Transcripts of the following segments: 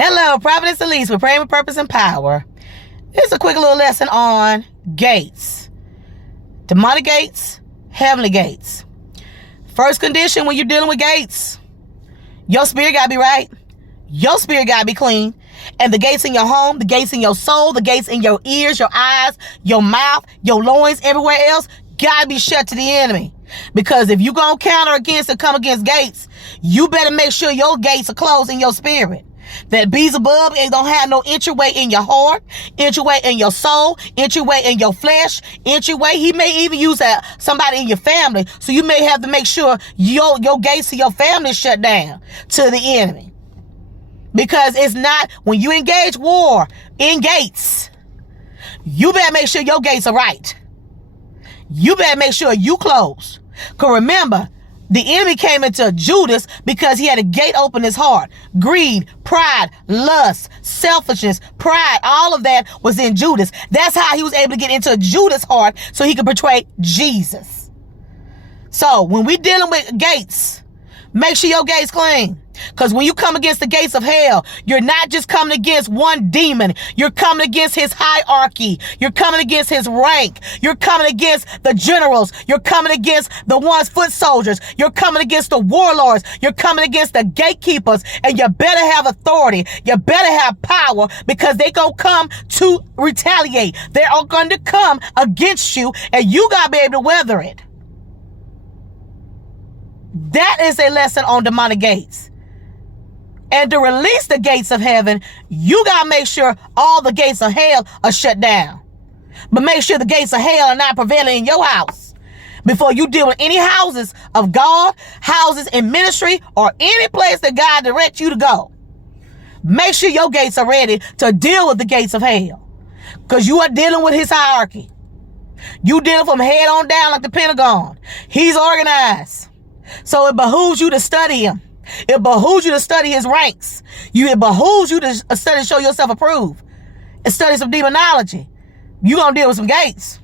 Hello, Prophetess Elise with Praying with Purpose and Power. It's a quick little lesson on gates. Demonic gates, heavenly gates. First condition when you're dealing with gates, your spirit got to be right. Your spirit got to be clean. And the gates in your home, the gates in your soul, the gates in your ears, your eyes, your mouth, your loins, everywhere else, got to be shut to the enemy. Because if you're going to counter against and come against gates, you better make sure your gates are closed in your spirit. That Beelzebub don't have no entryway in your heart, entryway in your soul, entryway in your flesh, entryway. He may even use somebody in your family. So you may have to make sure your gates to your family is shut down to the enemy. Because it's not, when you engage war in gates, you better make sure your gates are right. You better make sure you close. Because remember, the enemy came into Judas because he had a gate open his heart. Greed, pride, lust, selfishness, pride, all of that was in Judas. That's how he was able to get into Judas' heart so he could betray Jesus. So when we're dealing with gates, make sure your gate's clean. Because when you come against the gates of hell, you're not just coming against one demon. You're coming against his hierarchy. You're coming against his rank. You're coming against the generals. You're coming against the ones foot soldiers. You're coming against the warlords. You're coming against the gatekeepers. And you better have authority. You better have power, because they gonna come to retaliate. They are going to come against you, and you gotta be able to weather it. That is a lesson on demonic gates. And to release the gates of heaven, you got to make sure all the gates of hell are shut down. But make sure the gates of hell are not prevailing in your house before you deal with any houses of God, houses in ministry, or any place that God directs you to go. Make sure your gates are ready to deal with the gates of hell, because you are dealing with his hierarchy. You dealing from head on down like the Pentagon. He's organized. So it behooves you to study him. It behooves you to study his ranks. It behooves you to study, show yourself approved, and study some demonology. You gonna deal with some gates.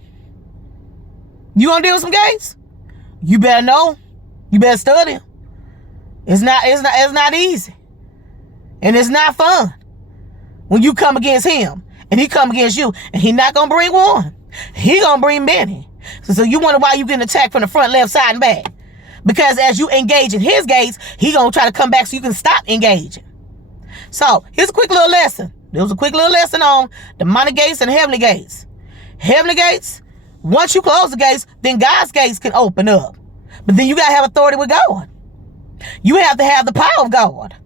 You gonna deal with some gates. You better know. You better study. It's not easy, and it's not fun when you come against him and he come against you, and he not gonna bring one. He gonna bring many. So you wonder why you getting attacked from the front, left, side, and back. Because as you engage in his gates, he gonna try to come back so you can stop engaging. So here's a quick little lesson. There was a quick little lesson on demonic gates and heavenly gates. Heavenly gates, once you close the gates, then God's gates can open up. But then you gotta have authority with God. You have to have the power of God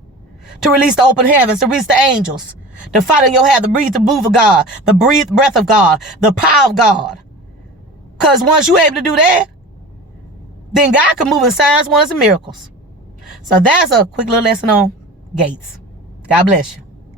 to release the open heavens, to release the angels, to fight on your hand, to breathe the move of God, the breath of God, the power of God. Because once you're able to do that, then God can move in signs, wonders, and miracles. So that's a quick little lesson on gates. God bless you.